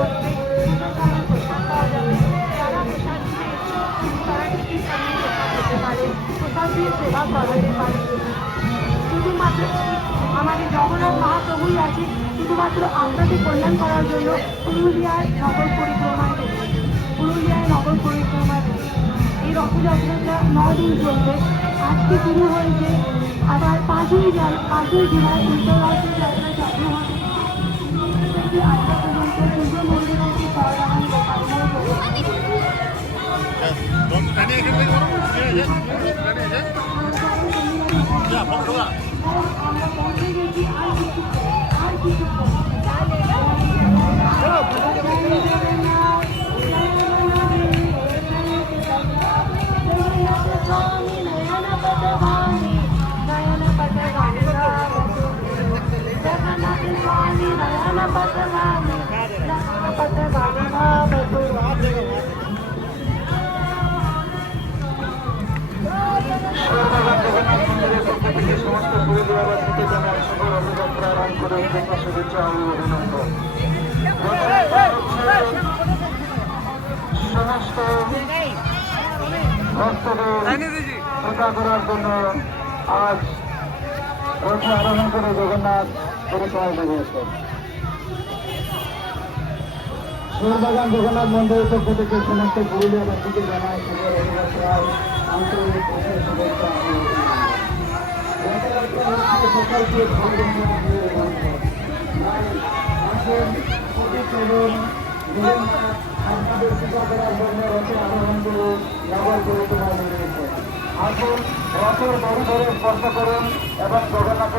বসবে, সেখানে প্রসাদ পাওয়া যাবে। যারা প্রসাদ নিতে ইচ্ছুক তারা টিকিট কাটিয়ে প্রসাদ পেতে পারে, প্রসাদ দিয়ে সেবা করাতে পারে। শুধুমাত্র আমাদের জগন্নাথ মহাপ্রভুই আছে শুধুমাত্র আপনাদের কল্যাণ করার জন্য পুরুলিয়ার নগর পরিক্রমায় রয়েছে। পুরুলিয়ায় নগর পরিক্রমায় রয়েছে। এই রথযাত্রাটা 9 দিন চলবে। আজকে শুরু হয়েছে, আবার 5ই জুলাই উত্তররাজ্যের যাত্রা চালু হবে। থেকে আজকে পর্যন্ত সূর্য মন্দিরের যে পরগামী গোপালময় আমরা পৌঁছে গেছি। আর কিছু সমস্ত পুরুলিয়াবাসীকে জানাই শুভ রথযাত্রা আরম্ভ করে শুভেচ্ছা ও অভিনন্দন। সমস্ত ভক্তদের পূজা করার জন্য আজ রথ আরোহণ করে জগন্নাথ পরিক্রমায় বেরিয়েছেন। সুরবাগান জগন্নাথ মন্দিরের পক্ষ থেকে সমস্ত পুরুলিয়াবাসীকে জানাই শুভ রথযাত্রার আন্তরিক শুভেচ্ছা ও আসুন রথের দড়ি ধরে স্পর্শ করুন এবং জগন্নাথের